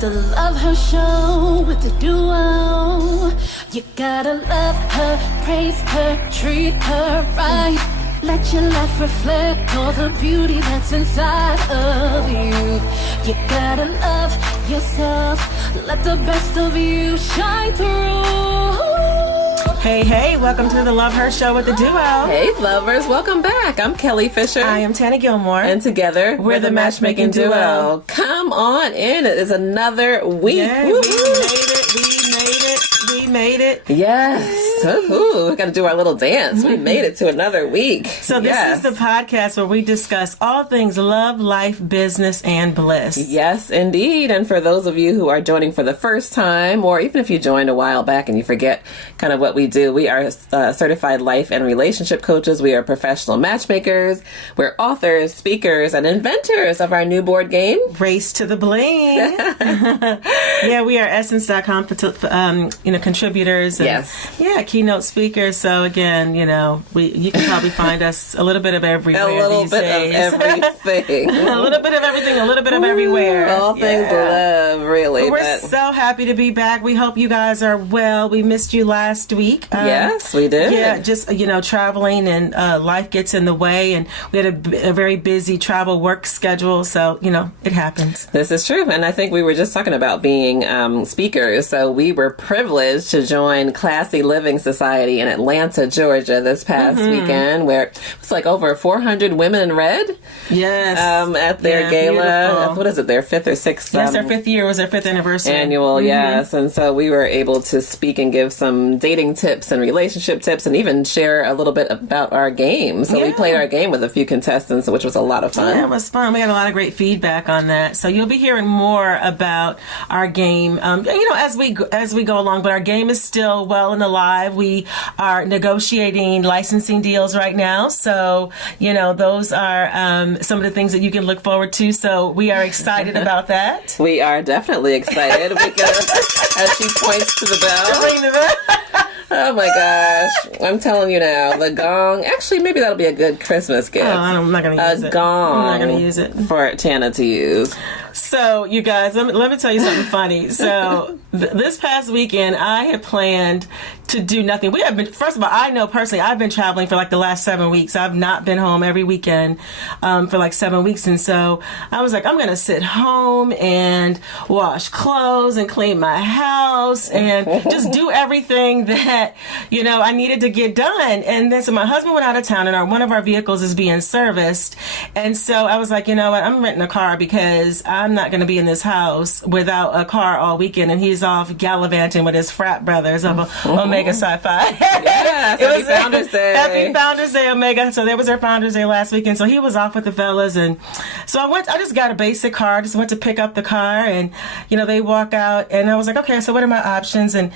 The Love Her Show with the duo. You gotta love her, praise her, treat her right. Let your life reflect all the beauty that's inside of you. You gotta love yourself. Let the best of you shine through. Hey, welcome to the Love Her Show with the duo. Hey, lovers, welcome back. I'm Kelly Fisher. I am Tana Gilmore. And together, we're the Matchmaking duo. Come on in. It is another week. Yeah, we made it. Yes. We got to do our little dance. We made it to another week. So this is the podcast where we discuss all things love, life, business, and bliss. Yes, indeed. And for those of you who are joining for the first time, or even if you joined a while back and you forget kind of what we do, we are certified life and relationship coaches. We are professional matchmakers. We're authors, speakers, and inventors of our new board game, Race to the Bling. Yeah, we are essence.com for contributers. And, yes. Keynote speakers. So again, you can probably find us a little bit of everywhere. A little these bit days. of everything. A little bit of everything, a little bit of everywhere. All things love, really. But we're so happy to be back. We hope you guys are well. We missed you last week. Yes, we did. Yeah, just, traveling and life gets in the way. And we had a very busy travel work schedule. So, it happens. This is true. And I think we were just talking about being speakers. So we were privileged to join Classy Living Society in Atlanta, Georgia this past weekend, where it was like over 400 women in red. Yes. At their gala. Beautiful. What is it, their fifth or sixth? Yes, their fifth year was their fifth anniversary. Annual, yes. And so we were able to speak and give some dating tips and relationship tips and even share a little bit about our game. So we played our game with a few contestants, which was a lot of fun. Yeah, it was fun. We had a lot of great feedback on that. So you'll be hearing more about our game, as we go along. But our game is still well and alive. We are negotiating licensing deals right now. So, those are some of the things that you can look forward to. So we are excited about that. We are definitely excited because as she points to the bell. Ring the bell. Oh my gosh. I'm telling you now, the gong. Actually, maybe that'll be a good Christmas gift. Oh, I'm not going to use it. A gong. I'm not going to use it. For Tana to use. So, you guys, let me tell you something funny. So, this past weekend, I had planned to do nothing. We have been, first of all, I know personally, I've been traveling for like the last 7 weeks. I've not been home every weekend for like 7 weeks. And so I was like, I'm going to sit home and wash clothes and clean my house and just do everything that, I needed to get done. And then so my husband went out of town and one of our vehicles is being serviced. And so I was like, you know what, I'm renting a car because I'm not going to be in this house without a car all weekend. And he's off gallivanting with his frat brothers of Omega Sci-Fi. Yeah, happy Founders Day. Happy Founders Day, Omega. So there was our Founders Day last weekend. So he was off with the fellas. And so I just got a basic car. I just went to pick up the car and, they walk out. And I was like, okay, so what are my options? And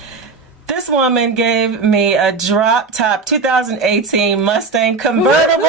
this woman gave me a drop top 2018 Mustang convertible.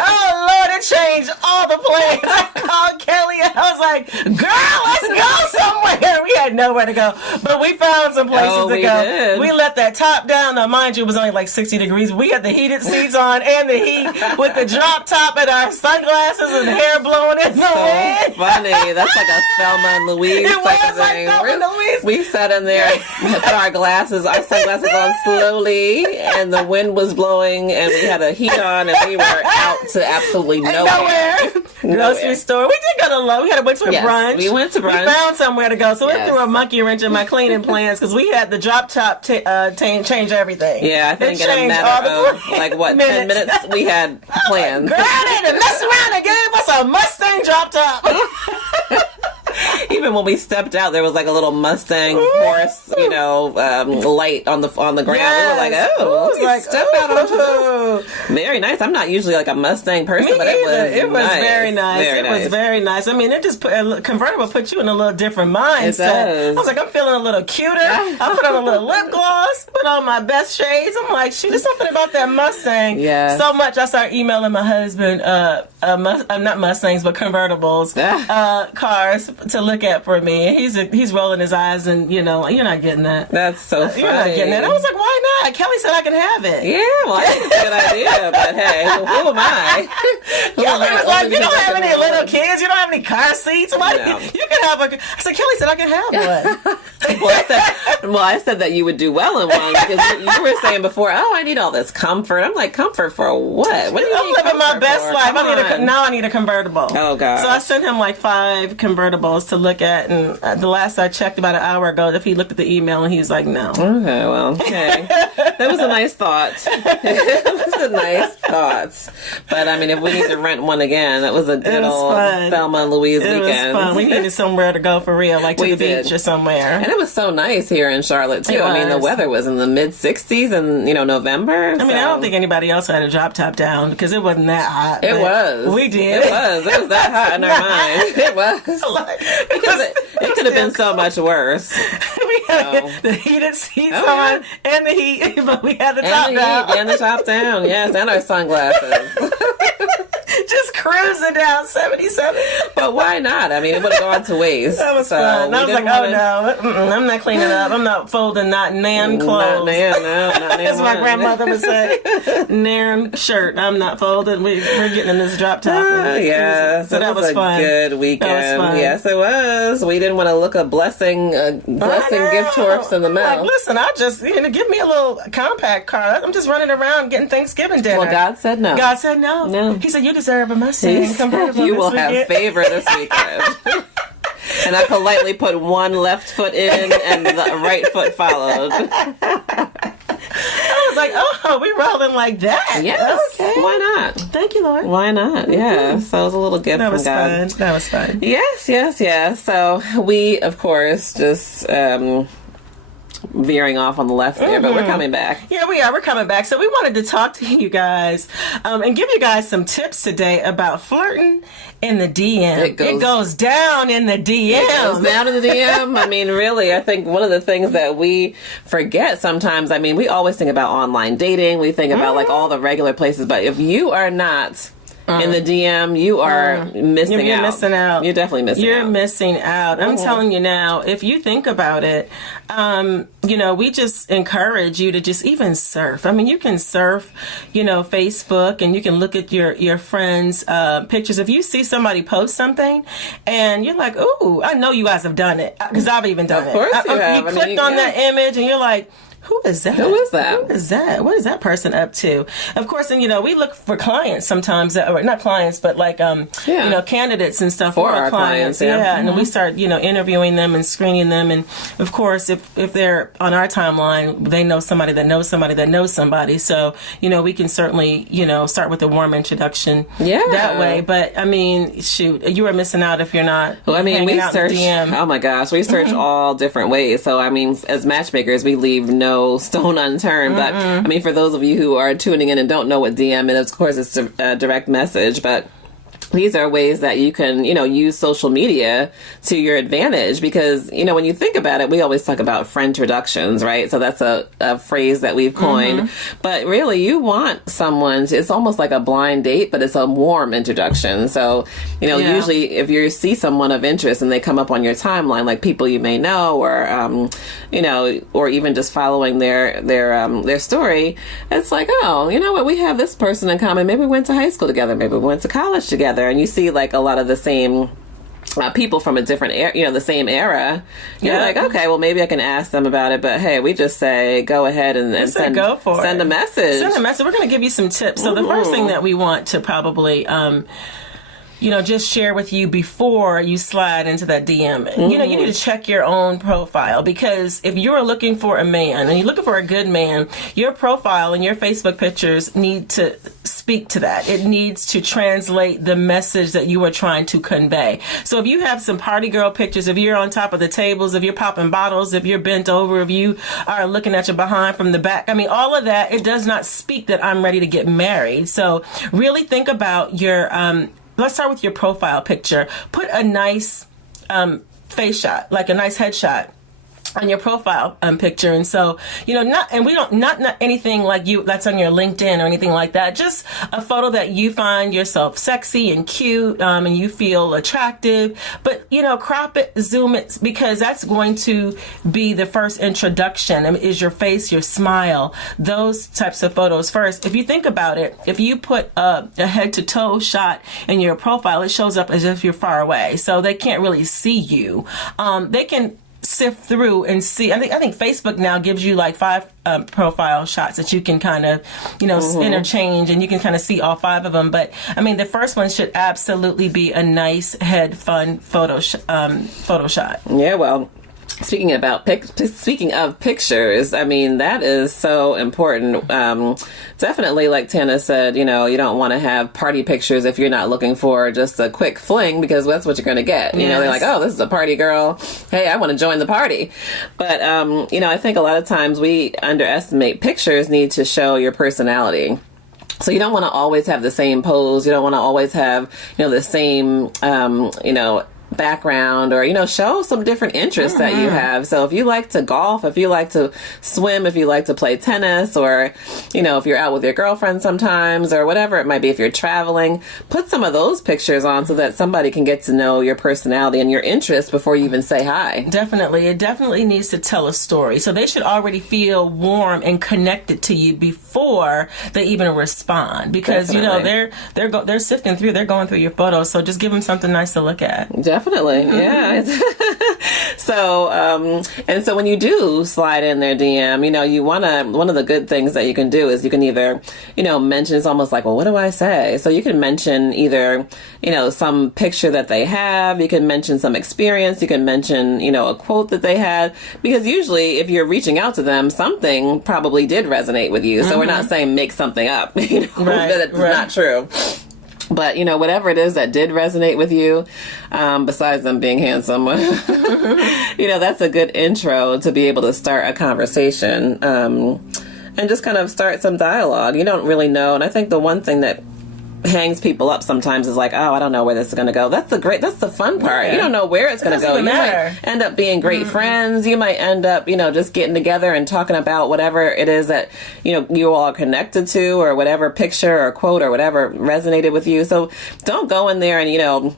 Oh, Lord, it changed all the plans. I called Kelly and I was like, girl, let's go somewhere. We had nowhere to go, but we found some places to go. Did. We let that top down. Now, mind you, it was only like 60 degrees. We had the heated seats on and the heat with the drop top and our sunglasses and hair blowing in the wind. Funny. That's like a Thelma and Louise It type was of like thing. Thelma and Louise. We sat in there, put our sunglasses on slowly, and the wind was blowing, and we had a heat on, and we were out to absolutely nowhere. Grocery store. We did go to Lowe's. We went to a brunch. We went to brunch. We found somewhere to go. So we threw a monkey wrench in my cleaning plans because we had the drop top change everything. Yeah, I think in a matter of 10 minutes we had plans. Girl, I didn't mess around and gave us a Mustang drop top. Even when we stepped out, there was like a little Mustang horse, light on the ground. Yes. We were like, Ooh, step out onto this. Very nice. I'm not usually like a Mustang person, but it was nice. Very nice. It was very nice. I mean, it just convertible put you in a little different mindset. It does. I was like, I'm feeling a little cuter. I put on a little lip gloss, put on my best shades. I'm like, shoot, there's something about that Mustang. Yeah. So much I started emailing my husband, not Mustangs, but convertibles, cars to look at for me. He's rolling his eyes and, you're not getting that. That's so funny. You're not getting that. I was like, why not? Kelly said I can have it. Yeah, well, I think it's a good idea, but hey, who am I? Kelly was like, you don't have any little no kids. You don't have any car seats. Why? No. You can have a. I said, Kelly said I can have one. I said that you would do well in one because you were saying before, oh, I need all this comfort. I'm like, comfort for what? What do you I'm need living my best for? life. Come on. Now I need a convertible. Oh, God. So I sent him like 5 convertibles to look at, and the last I checked about an hour ago, if he looked at the email and he was like, no. Okay, well, okay. That was a nice thought. It was a nice thought. But I mean, if we need to rent one again, that was a good old fun. Thelma and Louise It weekend. was fun. We needed somewhere to go for real, like to We the did. beach or somewhere. And it was so nice here in Charlotte too. It I mean, the was. weather was in the mid 60s in November. I mean, I don't think anybody else had a drop top down because it wasn't that hot. It but was. We did. It was. It was that hot in our mind. It was. Because it could have been so much worse. We had the heated seats Oh, yeah. on and the heat, but we had the And top the down. heat, and the top down. Yes, and our sunglasses. Just cruising down 77. But why not? I mean, it would have gone to waste. That was So fun. I we was like, didn't oh wanna- no, I'm not cleaning up. I'm not folding not nan clothes. Not Nan, no, not Nan As my one. grandmother would say, nan shirt. I'm not folding. We're getting in this drop top. Yeah, So that was a fun. good weekend. That was fun. Yes, it was. We didn't want to look a blessing gift horse in the mouth. Like, listen, I just give me a little compact car. I'm just running around getting Thanksgiving dinner. Well, God said no. God said no. No. He said you deserve a Mustang. He said convertible you this will have weekend." favor this weekend. And I politely put one left foot in and the right foot followed. I was like, oh, we rolling like that. Yes. Okay. Why not? Thank you, Lord. Why not? Yeah. So it was a little gift That from was God. fun. That was fun. Yes. So we, of course, just veering off on the left there, but we're coming back. Yeah, we are. We're coming back. So we wanted to talk to you guys and give you guys some tips today about flirting in the DM. It goes down in the DM. It goes down in the DM. I mean, really, I think one of the things that we forget sometimes, I mean, we always think about online dating. We think about like all the regular places, but if you are not in the DM, you are missing out. You're missing out. You're definitely missing out. You're missing out. I'm telling you now, if you think about it, we just encourage you to just even surf. I mean, you can surf, Facebook, and you can look at your friends' pictures. If you see somebody post something and you're like, ooh, I know you guys have done it, because I've even done it. Of course you have. You clicked on that image and you're like, who is that? Who is that? Who is that? What is that person up to? Of course, and we look for clients sometimes, or not clients, but like candidates and stuff for our clients. Yeah, and we start interviewing them and screening them, and of course, if they're on our timeline, they know somebody that knows somebody that knows somebody. So we can certainly start with a warm introduction that way. But I mean, shoot, you are missing out if you're not. Well, I mean, we out search. in the DM. Oh my gosh, we search all different ways. So I mean, as matchmakers, we leave no stone unturned. But I mean, for those of you who are tuning in and don't know what DM is, of course, it's a direct message, but these are ways that you can, use social media to your advantage because, when you think about it, we always talk about friend introductions, right? So that's a phrase that we've coined. But really, you want someone it's almost like a blind date, but it's a warm introduction. So, usually if you see someone of interest and they come up on your timeline, like people you may know or, or even just following their story, it's like, oh, you know what? We have this person in common. Maybe we went to high school together. Maybe we went to college together. And you see like a lot of the same people from a different era, the same era. You're like, okay, well, maybe I can ask them about it. But hey, we just say go ahead and send go for send it. a message. Send a message. We're going to give you some tips. So the first thing that we want to probably just share with you before you slide into that DM. You need to check your own profile, because if you're looking for a man and you're looking for a good man, your profile and your Facebook pictures need to speak to that. It needs to translate the message that you are trying to convey. So if you have some party girl pictures, if you're on top of the tables, if you're popping bottles, if you're bent over, if you are looking at your behind from the back, I mean, all of that, it does not speak that I'm ready to get married. So really think about your, let's start with your profile picture. Put a nice face shot, like a nice headshot. on your profile picture. And so, not anything like you that's on your LinkedIn or anything like that. Just a photo that you find yourself sexy and cute, and you feel attractive. But, crop it, zoom it, because that's going to be the first introduction. I mean, is your face, your smile, those types of photos first. If you think about it, if you put a head to toe shot in your profile, it shows up as if you're far away. So they can't really see you. They can sift through and see. I think Facebook now gives you like 5 profile shots that you can kind of interchange, and you can kind of see all 5 of them. But I mean, the first one should absolutely be a nice head fun photo shot. Yeah, well, speaking of pictures, I mean, that is so important. Definitely, like Tana said, you don't want to have party pictures if you're not looking for just a quick fling, because that's what you're going to get. They're like, oh, this is a party girl. Hey, I want to join the party. But, I think a lot of times we underestimate pictures need to show your personality. So you don't want to always have the same pose. You don't want to always have, the same, background, or show some different interests that you have. So if you like to golf, if you like to swim, if you like to play tennis, or if you're out with your girlfriend sometimes, or whatever it might be, if you're traveling, put some of those pictures on so that somebody can get to know your personality and your interests before you even say hi. Definitely. It definitely needs to tell a story. So they should already feel warm and connected to you before they even respond, because they're sifting through, they're going through your photos. So just give them something nice to look at. Definitely, yeah. So, and so when you do slide in their DM, you want to, one of the good things that you can do is you can either, mention, it's almost like, well, what do I say? So you can mention either, some picture that they have, you can mention some experience, you can mention, a quote that they had, because usually if you're reaching out to them, something probably did resonate with you. So we're not saying make something up, that it's not true. But, whatever it is that did resonate with you, besides them being handsome, that's a good intro to be able to start a conversation, and just kind of start some dialogue. You don't really know. And I think the one thing that hangs people up sometimes is like, oh, I don't know where this is going to go. That's the fun part. Yeah. You don't know where it's going to go. You might end up being great friends. You might end up, just getting together and talking about whatever it is that, you all are connected to, or whatever picture or quote or whatever resonated with you. So don't go in there and,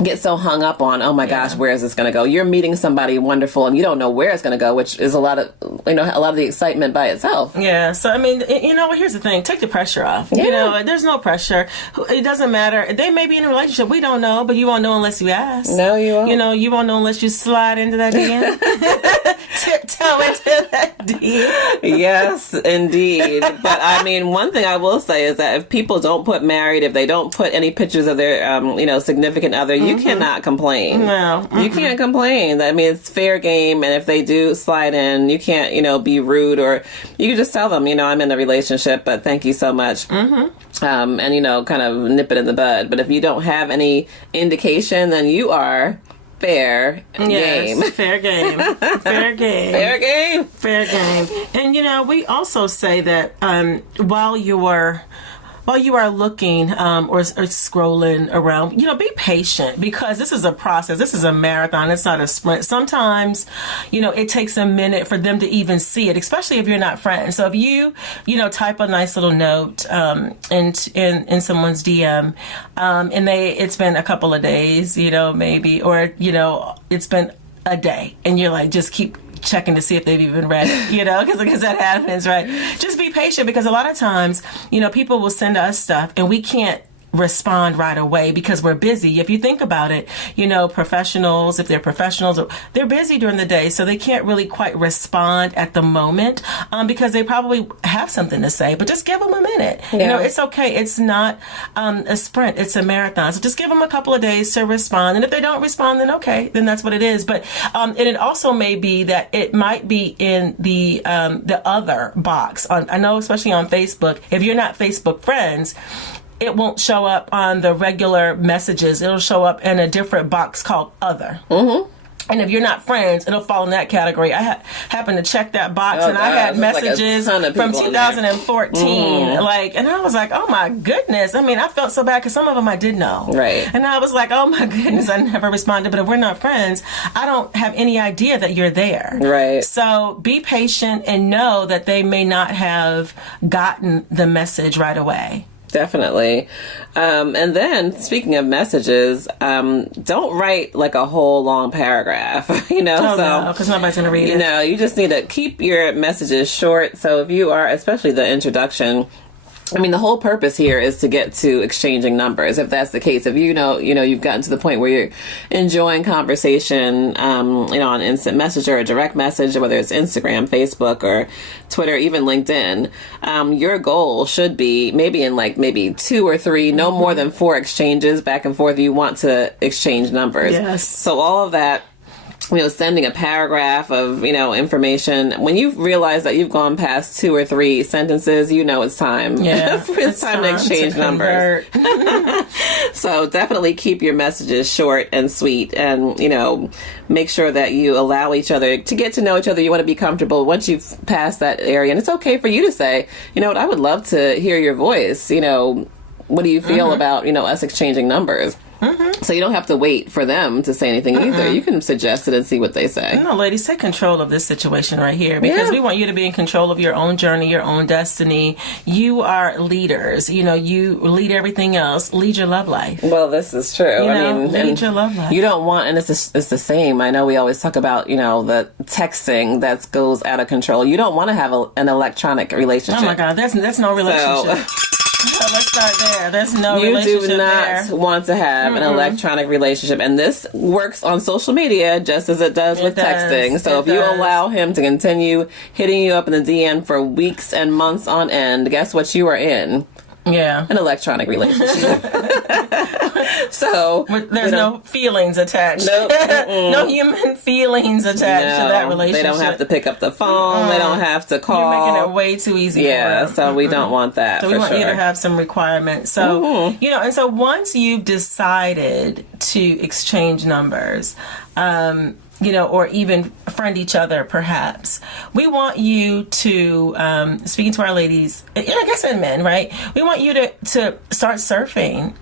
get so hung up on, oh my gosh, where is this going to go? You're meeting somebody wonderful and you don't know where it's going to go, which is a lot of the excitement by itself. Yeah. So, I mean, here's the thing. Take the pressure off. Yeah. There's no pressure. It doesn't matter. They may be in a relationship. We don't know, but you won't know unless you ask. No, you won't. You won't know unless you slide into that DM. Tiptoe into that DM. Yes, indeed. But, I mean, one thing I will say is that if people don't put married, if they don't put any pictures of their, significant other, you cannot complain. No. You can't complain. I mean, it's fair game. And if they do slide in, you can't, be rude, or you can just tell them, I'm in a relationship, but thank you so much. And, kind of nip it in the bud. But if you don't have any indication, then you are fair game. Fair game. Fair game. Fair game. Fair game. And, we also say that while you are looking or scrolling around, be patient, because this is a process. This is a marathon. It's not a sprint. Sometimes, it takes a minute for them to even see it, especially if you're not friends. So if you, type a nice little note in someone's DM, and it's been a couple of days, maybe, or, it's been a day, and you're like, just keep checking to see if they've even read it, because that happens, right? Just be patient, because a lot of times, people will send us stuff and we can't respond right away because we're busy. If you think about it, professionals, if they're professionals, they're busy during the day, so they can't really quite respond at the moment, because they probably have something to say. But just give them a minute. Yeah. It's okay. It's not a sprint. It's a marathon. So just give them a couple of days to respond. And if they don't respond, then okay, then that's what it is. But and it also may be that it might be in the other box. I know, especially on Facebook, if you're not Facebook friends, it won't show up on the regular messages. It'll show up in a different box called Other. And if you're not friends, it'll fall in that category. I happened to check that box, and I had messages from 2014. And I was like, oh my goodness. I mean, I felt so bad because some of them I did know. Right. And I was like, oh my goodness, I never responded. But if we're not friends, I don't have any idea that you're there. Right. So be patient and know that they may not have gotten the message right away. Definitely. And then, speaking of messages, don't write like a whole long paragraph, No, because nobody's going to read it. You just need to keep your messages short. So if you are, especially the introduction, I mean, the whole purpose here is to get to exchanging numbers. If that's the case, if you've gotten to the point where you're enjoying conversation, on instant message or a direct message, whether it's Instagram, Facebook, or Twitter, even LinkedIn, your goal should be maybe 2 or 3, no more than 4 exchanges back and forth. You want to exchange numbers. Yes. So all of that, sending a paragraph of, information. When you realize that you've gone past 2 or 3 sentences, it's time. Yeah, it's time to exchange numbers. So definitely keep your messages short and sweet, and, make sure that you allow each other to get to know each other. You want to be comfortable once you've passed that area. And it's okay for you to say, I would love to hear your voice. What do you feel about, us exchanging numbers? So you don't have to wait for them to say anything either. You can suggest it and see what they say. No, ladies, take control of this situation right here, because we want you to be in control of your own journey, your own destiny. You are leaders. You lead everything else. Lead your love life. Well, this is true. Lead your love life. You don't want, and it's the same. I know we always talk about, the texting that goes out of control. You don't want to have an electronic relationship. Oh my God, that's no relationship. Let's start there. There's no relationship there. You do not want to have an electronic relationship. And this works on social media just as it does with texting. So if you allow him to continue hitting you up in the DM for weeks and months on end, guess what you are in? Yeah. An electronic relationship. So there's no feelings attached. Nope. No human feelings attached to that relationship. They don't have to pick up the phone. They don't have to call. You're making it way too easy for them. So we don't want that. So we want you to have some requirements. So, and so once you've decided to exchange numbers, or even friend each other, perhaps. We want you to, speaking to our ladies, I guess and men, right? We want you to start surfing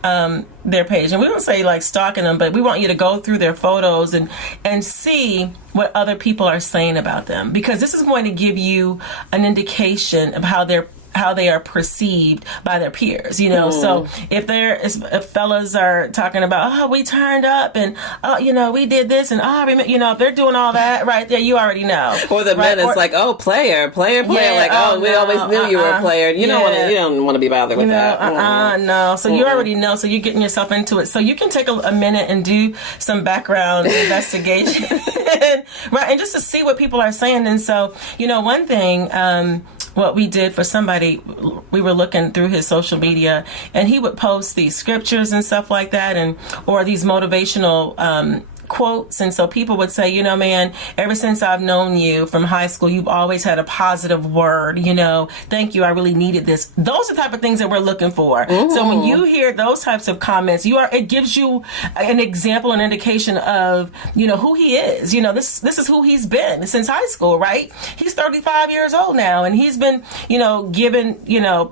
their page. And we don't say like stalking them, but we want you to go through their photos and see what other people are saying about them. Because this is going to give you an indication of how they are perceived by their peers, So if fellas are talking about, we turned up and, we did this and, if they're doing all that right there, you already know. Or the men, it's like, player. Yeah, we always knew you were a player. You don't want to be bothered with that. No. So you already know. So you're getting yourself into it. So you can take a minute and do some background investigation, right? And just to see what people are saying. And so, one thing, what we did for somebody, we were looking through his social media, and he would post these scriptures and stuff like that, or these motivational quotes. And so people would say, man, ever since I've known you from high school, you've always had a positive word, thank you, I really needed this. Those are the type of things that we're looking for. So when you hear those types of comments, it gives you an example, an indication of, who he is. This is who he's been since high school, right? He's 35 years old now, and he's been, given,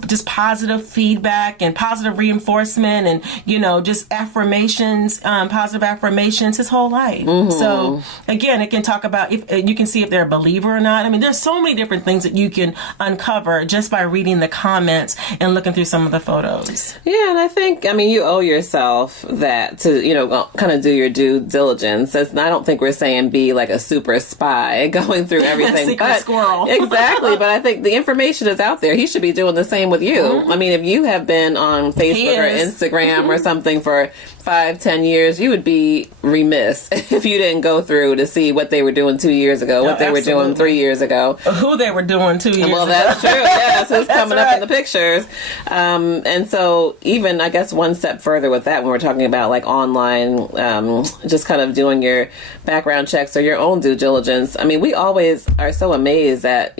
just positive feedback and positive reinforcement and, just affirmations, positive affirmations his whole life. So again, it can talk about, if you can see if they're a believer or not. I mean, there's so many different things that you can uncover just by reading the comments and looking through some of the photos. Yeah, and I think, you owe yourself that to, kind of do your due diligence. I don't think we're saying be like a super spy going through everything. Secret squirrel. Exactly, but I think the information is out there. He should be doing the same with you. If you have been on Facebook or Instagram or something for 5-10 years, you would be remiss if you didn't go through to see what they were doing 2 years ago, what they were doing 3 years ago. Who they were doing 2 years ago. Well, that's true. Yeah, so it's coming up in the pictures. And so even, I guess, one step further with that, when we're talking about like online, just kind of doing your background checks or your own due diligence. We always are so amazed that,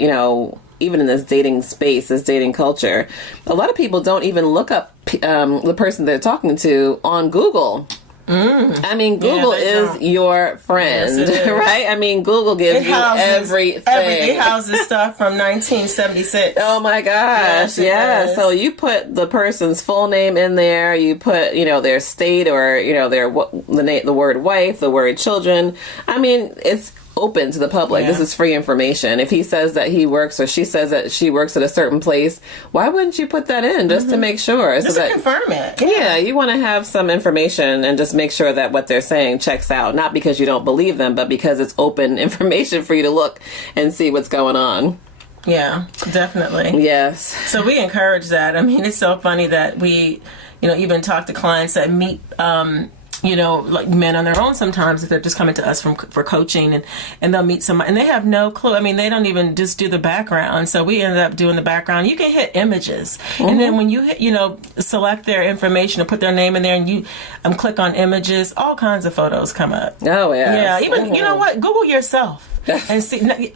even in this dating space, this dating culture, a lot of people don't even look up the person they're talking to on Google. I mean, Google is your friend, Yes, it is. right? I mean, Google gives you everything. It houses stuff from 1976. Oh my gosh. Yes, it Yeah. does. So you put the person's full name in there. You put, their state or, the word wife, the word children. I mean, it's open to the public. Yeah. This is free information. If he says that he works or she says that she works at a certain place, why wouldn't you put that in just to make sure? Just to confirm it. Yeah, you want to have some information and just make sure that what they're saying checks out. Not because you don't believe them, but because it's open information for you to look and see what's going on. Yeah, definitely. Yes. So we encourage that. I mean, it's so funny that we, even talk to clients that meet, like men on their own sometimes if they're just coming to us for coaching and they'll meet somebody and they have no clue. I mean, they don't even just do the background. So we ended up doing the background. You can hit images. And then when you hit, select their information or put their name in there and you click on images, all kinds of photos come up. Oh, yeah. Yeah. Even, you know what? Google yourself and see.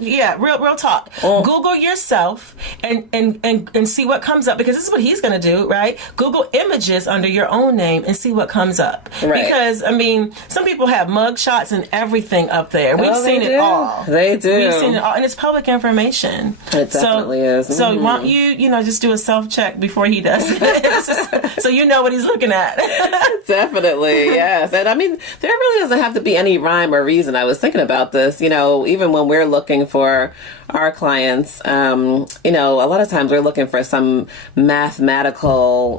Yeah, real talk. Google yourself and see what comes up, because this is what he's going to do, right? Google images under your own name and see what comes up. Right. Because, I mean, some people have mug shots and everything up there. We've seen it all. They do. We've seen it all. And it's public information. It definitely is. So why don't you, just do a self-check before he does it. So you know what he's looking at. Definitely, yes. And I mean, there really doesn't have to be any rhyme or reason. I was thinking about this, even when we're looking for our clients, a lot of times we're looking for some mathematical,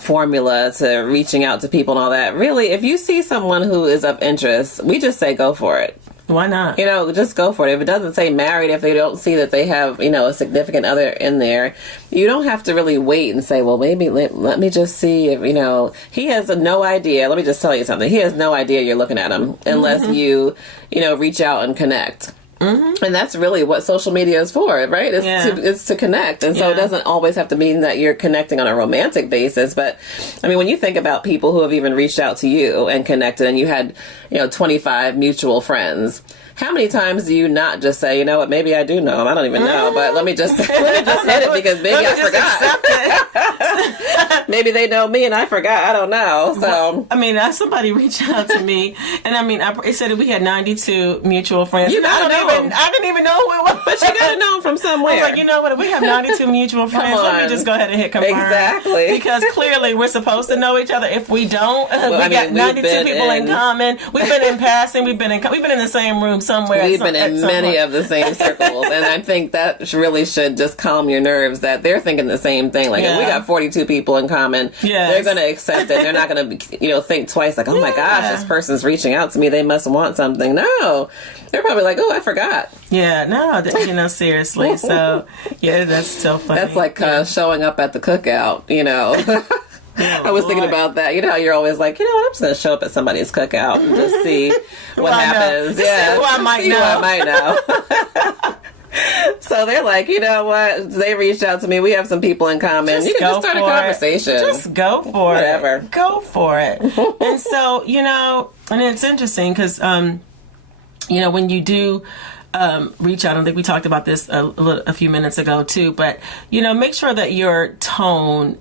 formula to reaching out to people and all that. Really, if you see someone who is of interest, we just say go for it. Why not? Just go for it. If it doesn't say married, if they don't see that they have, a significant other in there, you don't have to really wait and say, well, maybe let me just see if, he has no idea. Let me just tell you something. He has no idea you're looking at him unless you, reach out and connect. Mm-hmm. And that's really what social media is for, right? It's to connect. And so it doesn't always have to mean that you're connecting on a romantic basis. But I mean, when you think about people who have even reached out to you and connected and you had, 25 mutual friends, how many times do you not just say, you know what, maybe I do know him. I don't even know, but let me just hit it because maybe I forgot. Maybe they know me and I forgot. I don't know. So well, I mean, somebody reached out to me, and I mean, it said that we had 92 mutual friends. I didn't even know who it was. But you got to know them from somewhere. I was like, you know what? If we have 92 mutual friends, let me just go ahead and hit confirm. Exactly. Because clearly we're supposed to know each other. If we don't, we got 92 people in common. We've been in passing. We've been in the same room somewhere. We've been in many of the same circles, and I think that really should just calm your nerves that they're thinking the same thing. Like, if we got 42 people in common, they're going to accept it. They're not going to, think twice. Like, oh my gosh, this person's reaching out to me. They must want something. No, they're probably like, oh, I forgot. Yeah, no, seriously. So, yeah, that's so funny. That's like showing up at the cookout, I was thinking about that. You know how you're always like, what, I'm just going to show up at somebody's cookout and just see what happens. Yeah, who I might know. So they're like, you know what? They reached out to me. We have some people in common. You can just start a conversation. Just go for Whatever. it. Go for it. And so, and it's interesting because, when you do reach out, I think we talked about this a few minutes ago too, but, make sure that your tone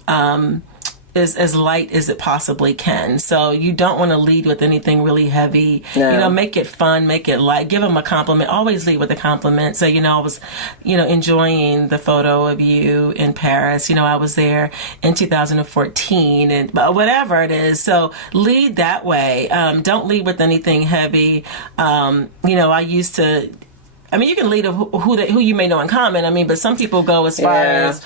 is as light as it possibly can. So you don't want to lead with anything really heavy. No. Make it fun, make it light. Give them a compliment. Always lead with a compliment. So, I was, enjoying the photo of you in Paris. I was there in 2014 and whatever it is. So lead that way. Don't lead with anything heavy. I used to, you can lead who you may know in common. But some people go as far as,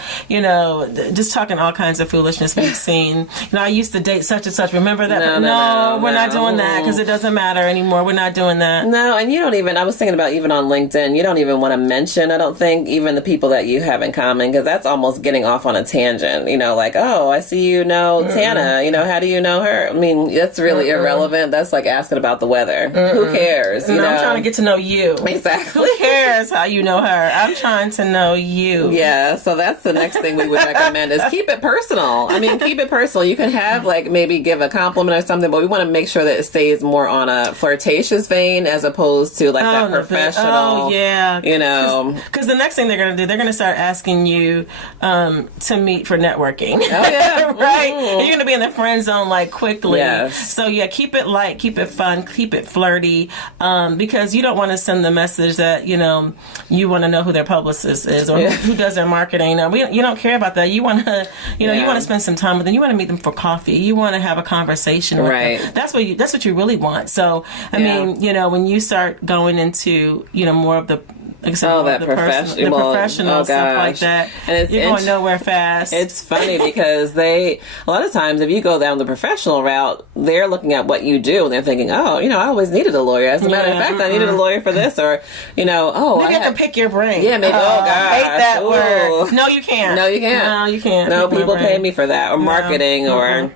just talking all kinds of foolishness we've seen. I used to date such and such. Remember that? No, we're not doing that because it doesn't matter anymore. We're not doing that. No, and you don't even, I was thinking about even on LinkedIn, you don't even want to mention, I don't think, even the people that you have in common, because that's almost getting off on a tangent. Like, oh, I see you know Tana. How do you know her? That's really irrelevant. That's like asking about the weather. Who cares? I'm trying to get to know you. Exactly. cares how you know her? I'm trying to know you. Yeah, so that's the next thing we would recommend is keep it personal. I mean, keep it personal. You can have, like, maybe give a compliment or something, but we want to make sure that it stays more on a flirtatious vein as opposed to, like, that professional. Oh, yeah. You know. Because the next thing they're going to do, they're going to start asking you to meet for networking. Oh, yeah. Right? Mm-hmm. You're going to be in the friend zone, like, quickly. Yes. So, yeah, keep it light, keep it fun, keep it flirty, because you don't want to send the message that, you know, you want to know who their publicist is or who does their marketing. No, you don't care about that. You want to, you know, you want to spend some time with them. You want to meet them for coffee. You want to have a conversation with them. That's what you really want. So, I mean, you know, when you start going into, you know, more of the professional stuff like that, and you're going nowhere fast. It's funny because a lot of times if you go down the professional route, they're looking at what you do and they're thinking, oh, you know, I always needed a lawyer. As a matter of fact, I needed a lawyer for this, or, you know, maybe I can pick your brain. Yeah, maybe. Oh, God, I hate that word. No, you can't. No, you can't. No, you can't. No, people pay me for that, or marketing, or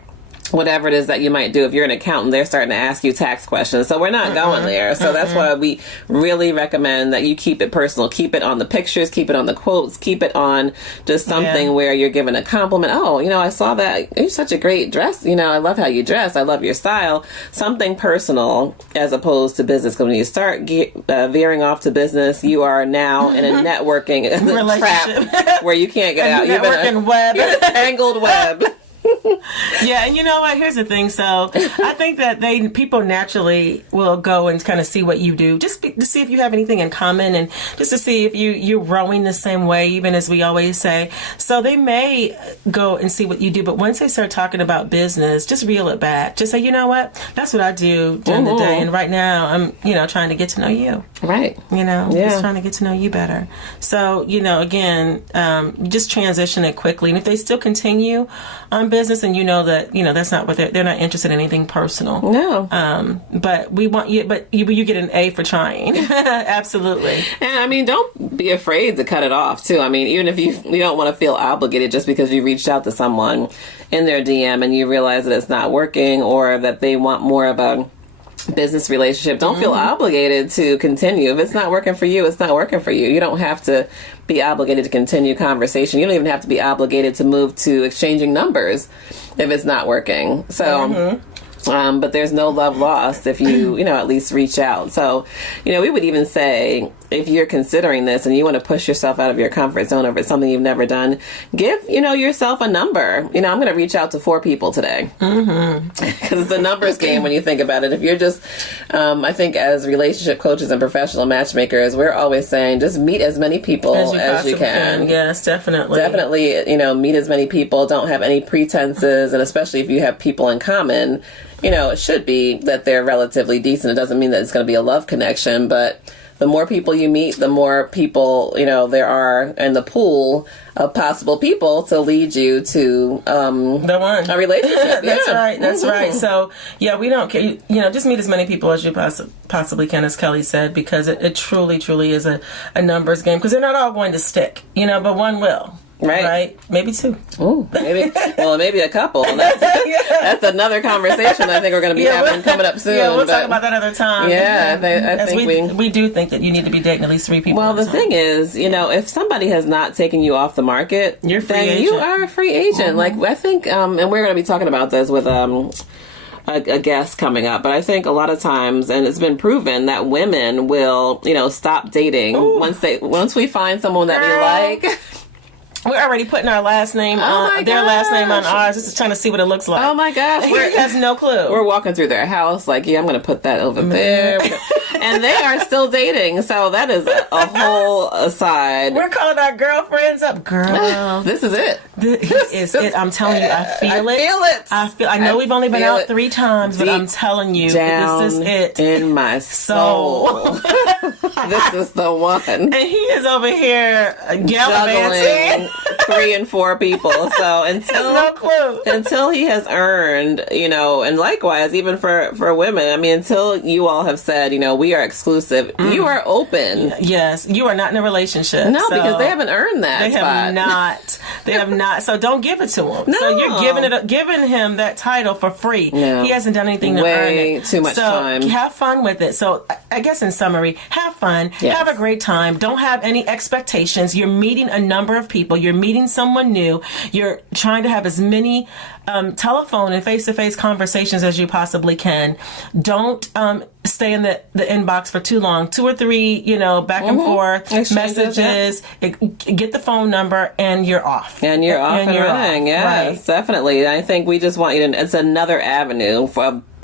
whatever it is that you might do. If you're an accountant, they're starting to ask you tax questions. So we're not going there. So that's why we really recommend that you keep it personal. Keep it on the pictures, keep it on the quotes, keep it on just something where you're giving a compliment. Oh, you know, I saw that. You're such a great dress. You know, I love how you dress. I love your style. Something personal as opposed to business. Because when you start veering off to business, you are now in a networking trap where you can't get out. You're in a tangled web. Yeah, and you know what? Here's the thing. So I think that people naturally will go and kind of see what you do, just to see if you have anything in common, and just to see if you're rowing the same way, even as we always say. So they may go and see what you do, but once they start talking about business, just reel it back. Just say, you know what? That's what I do during the day, and right now I'm, you know, trying to get to know you. Right. You know, just trying to get to know you better. So, you know, again, just transition it quickly, and if they still continue on business, and you know that, you know, that's not what they're not interested in anything personal. No. But we want you, but you get an A for trying. Absolutely. And I mean, don't be afraid to cut it off too. I mean, even if you don't want to feel obligated just because you reached out to someone in their DM and you realize that it's not working, or that they want more of a business relationship, don't feel obligated to continue. If it's not working for you, it's not working for you. You don't have to be obligated to continue conversation. You don't even have to be obligated to move to exchanging numbers if it's not working. So but there's no love lost if you know, at least reach out. So, you know, we would even say, if you're considering this and you want to push yourself out of your comfort zone, or if it's something you've never done, give, you know, yourself a number. You know, I'm going to reach out to 4 people today. Because it's a numbers game when you think about it. If you're just, I think as relationship coaches and professional matchmakers, we're always saying just meet as many people as you can. Yes, definitely. Definitely, you know, meet as many people. Don't have any pretenses. And especially if you have people in common, you know, it should be that they're relatively decent. It doesn't mean that it's going to be a love connection, but the more people you meet, the more people, you know, there are in the pool of possible people to lead you to the one, a relationship. That's right. That's right. So, yeah, we don't care. You know, just meet as many people as you possibly can, as Kelly said, because it truly, truly is a numbers game. Because they're not all going to stick, you know, but one will. Right? Maybe 2. Ooh, maybe. Well, maybe a couple. That's another conversation I think we're going to be having coming up soon. Yeah, we'll talk about that other time. Yeah, I think we do think that you need to be dating at least 3 people. Well, the thing is, you know, if somebody has not taken you off the market, you're free then agent. You are a free agent. Like, I think, and we're going to be talking about this with a guest coming up, but I think a lot of times, and it's been proven, that women will, you know, stop dating once we find someone that we like. We're already putting our last name on their last name on ours. Just to trying to see what it looks like. Oh my gosh, he has no clue. We're walking through their house like, yeah, I'm going to put that over there, and they are still dating. So that is a whole aside. We're calling our girlfriends up, girl. This is it. This is it. I'm telling you, I feel it. I know we've only been out 3 times, but I'm telling you, this is it. In my soul. This is the one. And he is over here gallivanting. 3 and 4 people. So until he has earned, and likewise, even for women, I mean, until you all have said, we are exclusive, you are open. Yes, you are not in a relationship. No, because they haven't earned that. They have not. They have not. So don't give it to him. No. So you're giving him that title for free. No. He hasn't done anything to earn it. Way too much time. So have fun with it. So I guess in summary, have fun. Yes. Have a great time. Don't have any expectations. You're meeting a number of people. You're meeting someone new. You're trying to have as many telephone and face-to-face conversations as you possibly can. Don't stay in the inbox for too long. 2 or 3, back and forth messages. Get the phone number, and you're off. And you're off and running. Yes, right. Definitely. I think we just want you to. It's another avenue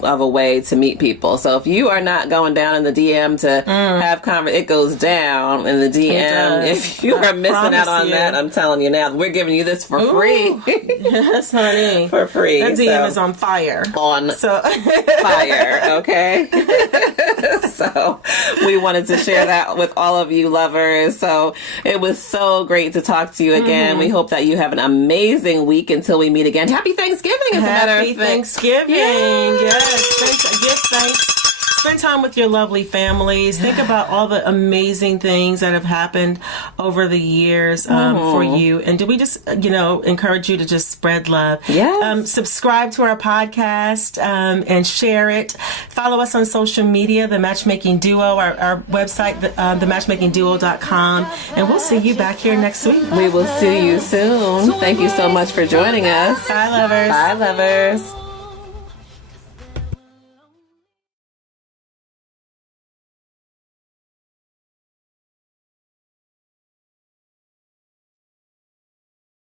of a way to meet people. So if you are not going down in the DM to have it goes down in the DM. If you are missing out on that, I'm telling you now, we're giving you this for free. Yes, honey. For free. That DM is on fire. Fire, okay? So we wanted to share that with all of you lovers. So it was so great to talk to you again. We hope that you have an amazing week until we meet again. Happy Thanksgiving, as a matter of fact. Happy Thanksgiving. Yes. Give thanks. Spend time with your lovely families. Think about all the amazing things that have happened over the years for you. And do we just, encourage you to just spread love? Yes. Subscribe to our podcast and share it. Follow us on social media, The Matchmaking Duo, our website, thematchmakingduo.com. And we'll see you back here next week. We will see you soon. Thank you so much for joining us. Bye, lovers. Bye, lovers.